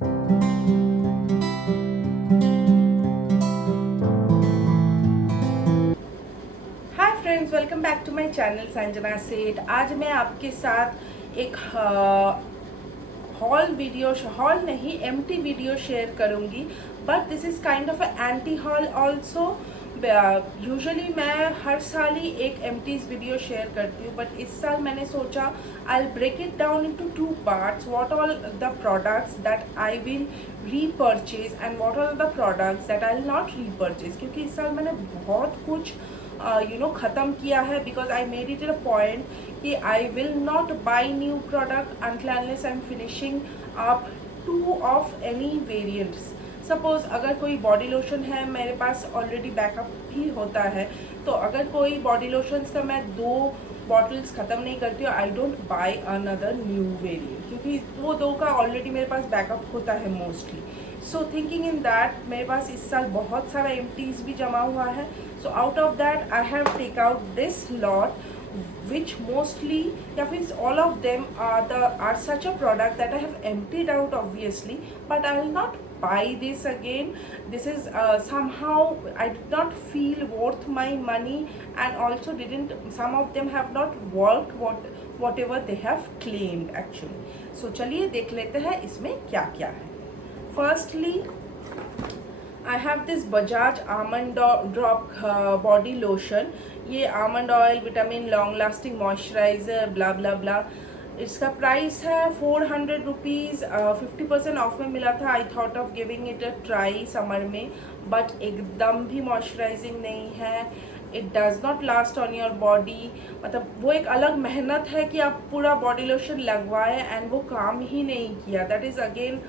Hi friends, welcome back to my channel Sanjana Seth. आज मैं आपके साथ एक हॉल नहीं एम्प्टी वीडियो शेयर करूंगी, but this is kind of anti haul also. Usually मैं हर साल ही एक एम्प्टीज वीडियो शेयर करती हूँ, बट इस साल मैंने सोचा I will break it down into two parts, what all the products that I will repurchase and what all the products that I will not repurchase. क्योंकि इस साल मैंने बहुत कुछ ख़त्म किया है, because I made it a point कि I will not buy new product until unless I am finishing up two of any variants. Suppose अगर कोई बॉडी लोशन है, मेरे पास ऑलरेडी बैकअप भी होता है, तो अगर कोई बॉडी लोशंस का मैं 2 बॉटल्स ख़त्म नहीं करती हूँ, I don't buy another new variant, क्योंकि वो 2 का ऑलरेडी मेरे पास बैकअप होता है mostly. So thinking in that, मेरे पास इस साल बहुत सारा एम्प्टीज भी जमा हुआ है। So out of that I have take out this lot, which mostly, या फिर all of them are such a product that I have emptied out obviously, but I will not buy this again. This is somehow I did not feel worth my money, and also didn't, some of them have not worked whatever they have claimed actually. So चलिए देख लेते हैं इसमें क्या क्या है। Firstly, I have this Bajaj Almond Drop body lotion. ये almond oil, vitamin, long lasting moisturizer, blah blah blah. इसका प्राइस है 400 रुपीज़। 50% ऑफ में मिला था। I thought of giving it a try summer में, बट एकदम भी मॉइस्चराइजिंग नहीं है। It does not last on your body. मतलब वो एक अलग मेहनत है कि आप पूरा बॉडी लोशन लगवाएं एंड वो काम ही नहीं किया। दैट इज़ अगेन,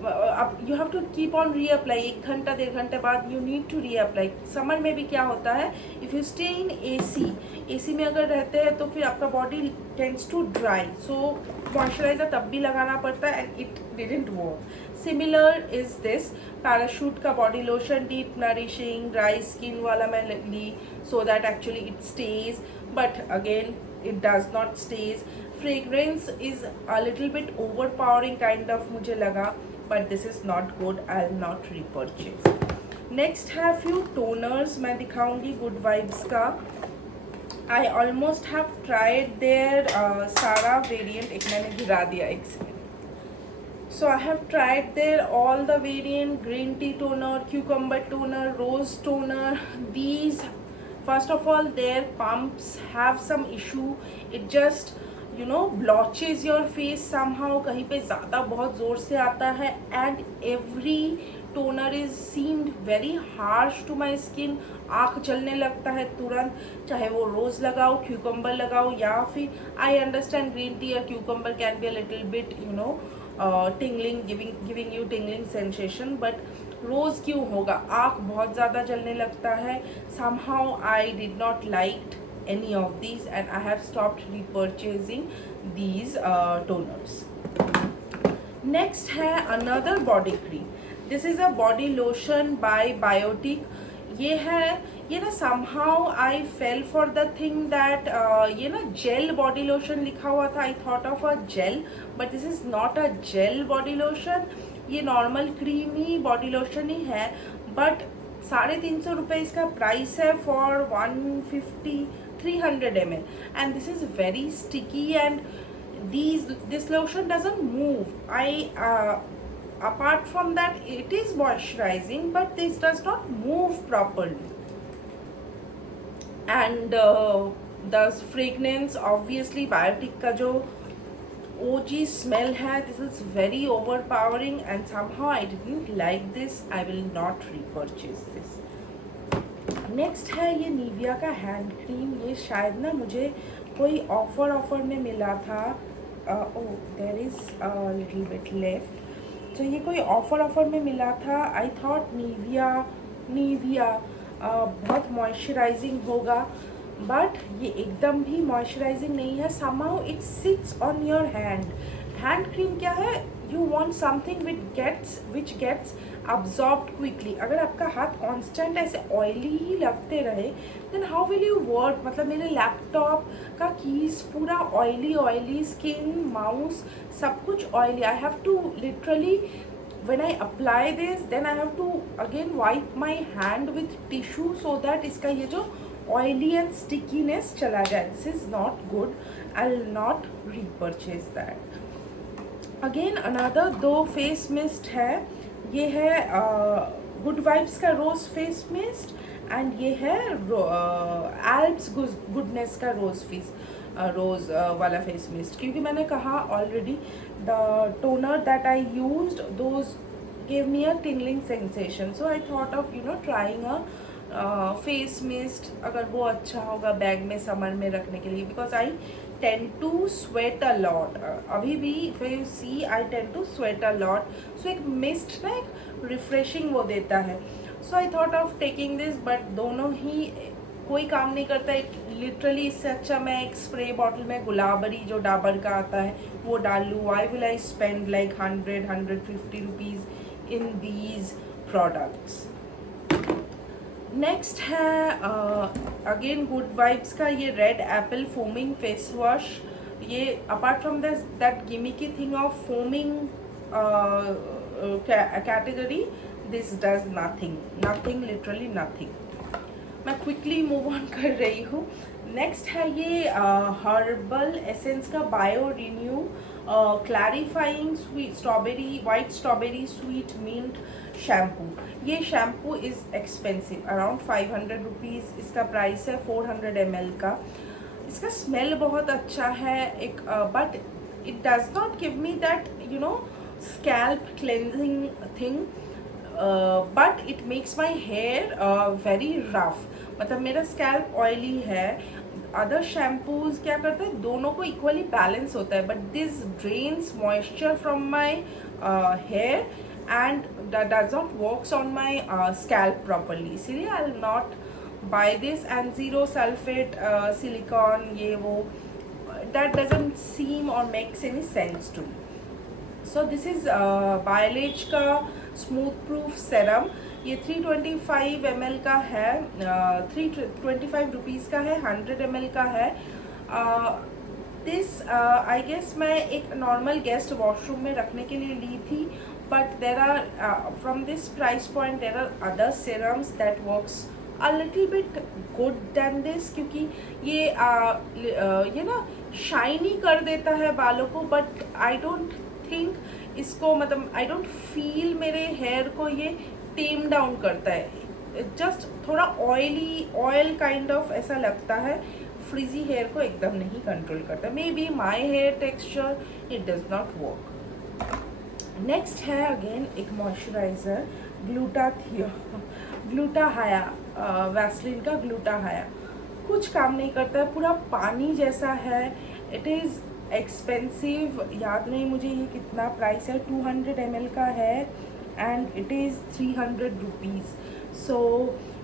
अब you have to keep on reapply. 1 घंटा 1.5 घंटे बाद you need to reapply. Summer में भी क्या होता है, if you stay in AC में अगर रहते हैं तो फिर आपका body tends to dry, so moisturizer तब भी लगाना पड़ता है and it didn't work. Similar is this Parachute का body lotion, deep nourishing dry skin वाला मैं ली, so that actually it stage, but again it does not stays. Fragrance is a little bit overpowering kind of मुझे लगा, but this is not good. I'll not repurchase. Next है few toners मैं दिखाऊंगी Good Vibes का। I almost have tried their सारा variant। एक मैंने गिरा दिया, एक second. So I have tried their all the variant, green tea toner, cucumber toner, rose toner. These, first of all, their pumps have some issue. It just blotches your face somehow. कहीं पे ज़्यादा बहुत ज़ोर से आता है, and every toner is seemed very harsh to my skin. आँख जलने लगता है तुरंत, चाहे वो रोज़ लगाओ, क्यूकम्बर लगाओ, या फिर I understand green tea or cucumber can be a little bit tingling, giving you tingling sensation, but रोज़ क्यों होगा? आँख बहुत ज़्यादा जलने लगता है। somehow I did not liked any of these and I have stopped repurchasing these toners. Next है another body cream. This is a body lotion by Biotic. ये ना somehow I fell for the thing that ये ना gel body lotion लिखा हुआ था। I thought of a gel, but this is not a gel body lotion. ये normal cream ही body lotion ही है, but 350 रुपये इसका प्राइस है for 300 ml, and this is very sticky and this lotion doesn't move. apart from that it is moisturizing, but this does not move properly, and the fragrance obviously Biotic का जो OG smell है, this is very overpowering and somehow I didn't like this. I will not repurchase this. Next है ये Nivea का hand cream. ये शायद ना मुझे कोई ऑफर में मिला था। there is a little bit left. तो ये कोई ऑफर में मिला था। आई थॉट निविया बहुत मॉइस्चराइजिंग होगा, बट ये एकदम भी मॉइस्चराइजिंग नहीं है। somehow it sits on your hand cream क्या है, you want something which gets absorbed quickly. अगर आपका हाथ कांस्टेंट ऐसे ऑयली ही लगते रहे, then how will you work? मतलब मेरे लैपटॉप का कीज पूरा ऑयली, स्किन, माउस सब कुछ oily. I have to literally when I apply this, then I have to again wipe my hand with tissue so that इसका ये जो oily and stickiness चला जाए. This is not good. I'll not repurchase that. Again another दो face mist है. ये है Good Vibes का रोज फेस मिस्ट एंड ये है एल्प्स गुडनेस का रोज वाला फेस मिस्ट. क्योंकि मैंने कहा already the toner that I used those gave me a tingling sensation, so I thought of trying a face mist अगर वो अच्छा होगा बैग में समर में रखने के लिए, because I tend to sweat a lot. अभी भी if you see I tend to sweat a lot, so एक mist ना एक refreshing वो देता है. So I thought of taking this, but दोनों ही कोई काम नहीं करता है लिटरली. इससे अच्छा मैं एक स्प्रे बॉटल में गुलाबरी जो डाबर का आता है वो डाल लूँ. Why will I spend like 100-150 rupees in these products? Next है अगेन गुड वाइब्स का ये red apple foaming face wash. ये apart from that gimmicky thing of foaming category, this does nothing literally nothing. मैं quickly move on कर रही हूँ. Next है ये हर्बल एसेंस का bio renew clarifying white strawberry sweet mint shampoo. ये shampoo is expensive, around 500 rupees इसका price है. 400 ml का. इसका स्मेल बहुत अच्छा है एक, but it does not give me that scalp cleansing thing, but it makes my hair very rough. मतलब मेरा स्कैल्प ऑयली है. अदर शैम्पूज क्या करते हैं, दोनों को इक्वली बैलेंस होता है, but this drains moisture from my hair and that does not works on my scalp properly. इसीलिए I'll not buy this. And zero sulfate silicone ये वो, that doesn't seem or makes any sense to me. So this is Biolage का smooth proof serum. ये 325 ml का है, 325 rupees का है, 100 ml का है. दिस आई गेस मैं एक नॉर्मल गेस्ट वॉशरूम में रखने के लिए ली थी, but there are from this price point there are other serums that works a little bit good than this. क्योंकि ये ना शाइनी कर देता है बालों को, but I don't think इसको मतलब I don't feel मेरे हेयर को ये टेम डाउन करता है. जस्ट थोड़ा ऑयल काइंड ऑफ ऐसा लगता है. फ्रीजी हेयर को एकदम नहीं कंट्रोल करता. Maybe my hair texture it does not work. Next है अगेन एक मॉइस्चराइज़र ग्लूटाहाया, वैसलीन का ग्लूटाहाया. कुछ काम नहीं करता है, पूरा पानी जैसा है. इट इज़ एक्सपेंसिव, याद नहीं मुझे ये कितना प्राइस है. 200 ml का है and it is 300 rupees. So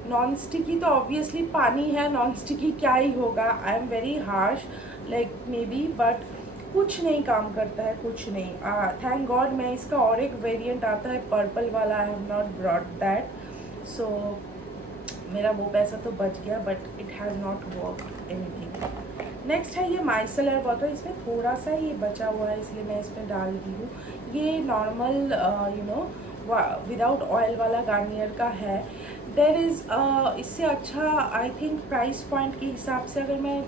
non sticky तो ऑब्वियसली पानी है, नॉन स्टिकी क्या ही होगा. I am very harsh like may be, but कुछ नहीं काम करता है, कुछ नहीं. थैंक गॉड मैं इसका और एक वेरिएंट आता है पर्पल वाला, I have not brought that. So मेरा वो पैसा तो बच गया, but it has not work anything. Next है ये माइसेलर वाटर. इसमें थोड़ा सा ये बचा हुआ है इसलिए मैं इसमें डाल दी हूँ. ये नॉर्मल विदाउट ऑयल वाला गार्नियर का है. देर इज़ इससे अच्छा आई थिंक प्राइस पॉइंट के हिसाब से अगर मैं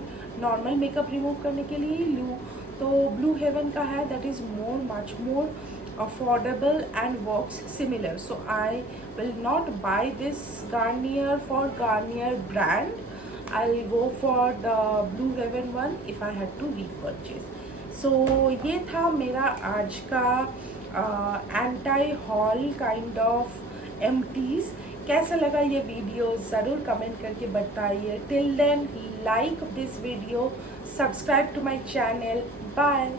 नॉर्मल मेकअप रिमूव करने के लिए लूँ तो ब्लू हेवन का है. That is much more affordable and works similar. So I will not buy this Garnier for Garnier brand. I'll go for the Blue Heaven one if I had to repurchase. So ये था मेरा आज का anti haul kind of empties. कैसा लगा ये video ज़रूर comment करके बताइए. Till then like this video, subscribe to my channel. Bye.